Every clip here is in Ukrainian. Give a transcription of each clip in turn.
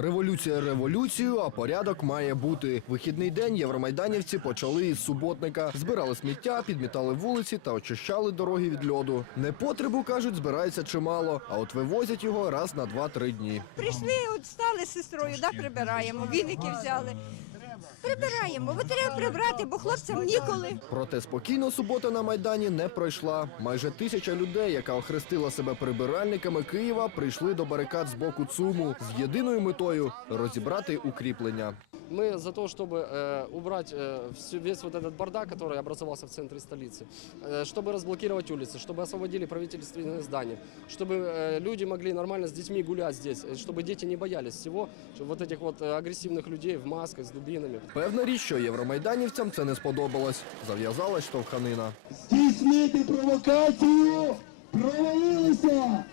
Революція революцію, а порядок має бути. Вихідний день євромайданівці почали із суботника. Збирали сміття, підмітали вулиці та очищали дороги від льоду. Непотребу кажуть, збирається чимало, а от вивозять його раз на 2-3 дні. Прийшли, от стали з сестрою, да, прибираємо, віники взяли. Прибираємо, бо треба прибрати, бо хлопцям ніколи. Проте спокійно субота на майдані не пройшла. Майже тисяча людей, яка охрестила себе прибиральниками Києва, прийшли до барикад з боку ЦУМу з єдиною метою розібрати укріплення. Мы за то, чтобы э, убрать э, всю- весь вот этот бардак, который образовался в центре столицы, э, чтобы разблокировать улицы, чтобы освободили правительственные здания, чтобы э, люди могли нормально с детьми гулять здесь, э, чтобы дети не боялись всего что вот этих вот э, агрессивных людей в масках с дубинами. Певна річ, що євромайданівцям це не сподобалось. Зав'язалась штовханина. здійснити провокацію, провалилися.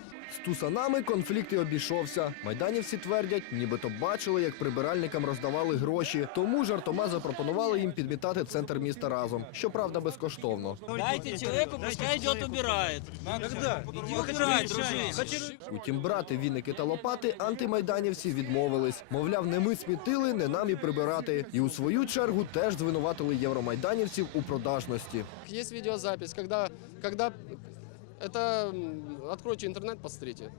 Тусанами конфлікт і обійшовся. Майданівці твердять, нібито бачили, як прибиральникам роздавали гроші, тому жартома запропонували їм підмітати центр міста разом. Щоправда, безкоштовно. Дайте человеку, пускай? Иди дружище. Утім, брати віники та лопати антимайданівці відмовились. Мовляв, не ми смітили, не нам і прибирати. І у свою чергу теж звинуватили євромайданівців у продажності. Есть видеозапись, когда, когда это, откройте интернет, посмотрите.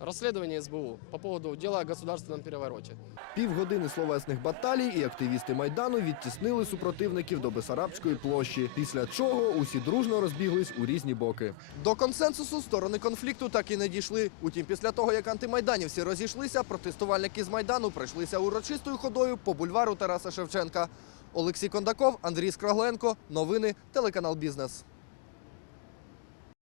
Расследование СБУ по поводу дела о государственном перевороте. Півгодини словесних баталій і активісти майдану відтіснили супротивників до Бесарабської площі. Після чого усі дружно розбіглись у різні боки. До консенсусу сторони конфлікту так і не дійшли. Утім, після того як антимайданівці розійшлися, протестувальники з майдану пройшлися урочистою ходою по бульвару Тараса Шевченка. Олексій Кондаков, Андрій Скрагленко. Новини телеканал Бізнес.